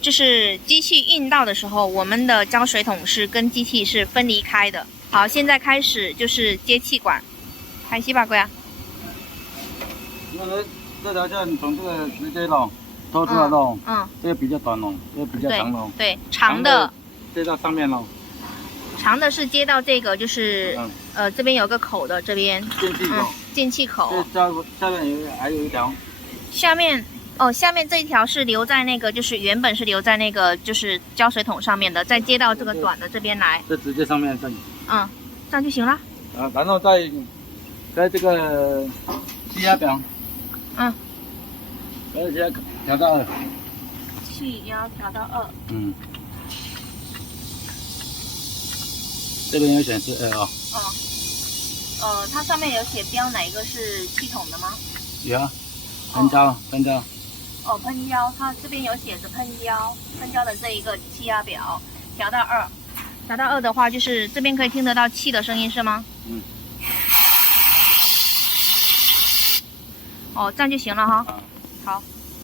就是机器运到的时候，我们的浇水桶是跟机器是分离开的。好，现在开始就是接气管，开始吧，哥呀。这条线从这个直接弄拖出来弄，这个比较短弄，这个比较长弄。对，长的接到上面弄。长的是接到这个，就是这边有个口的，这边进气口。进气口。下面还有一条。下面这一条是留在那个，就是原本是留在那个就是浇水桶上面的，再接到这个短的这边来。这直接上面这里。这样就行了。然后在这个气压表。而且调到2。气压调到2。这边有显示2啊。它上面有写标哪一个是系统的吗？有啊，喷胶。喷胶，它这边有写着喷胶的这一个气压表调到2，调到2的话，就是这边可以听得到气的声音是吗？这样就行了哈。好。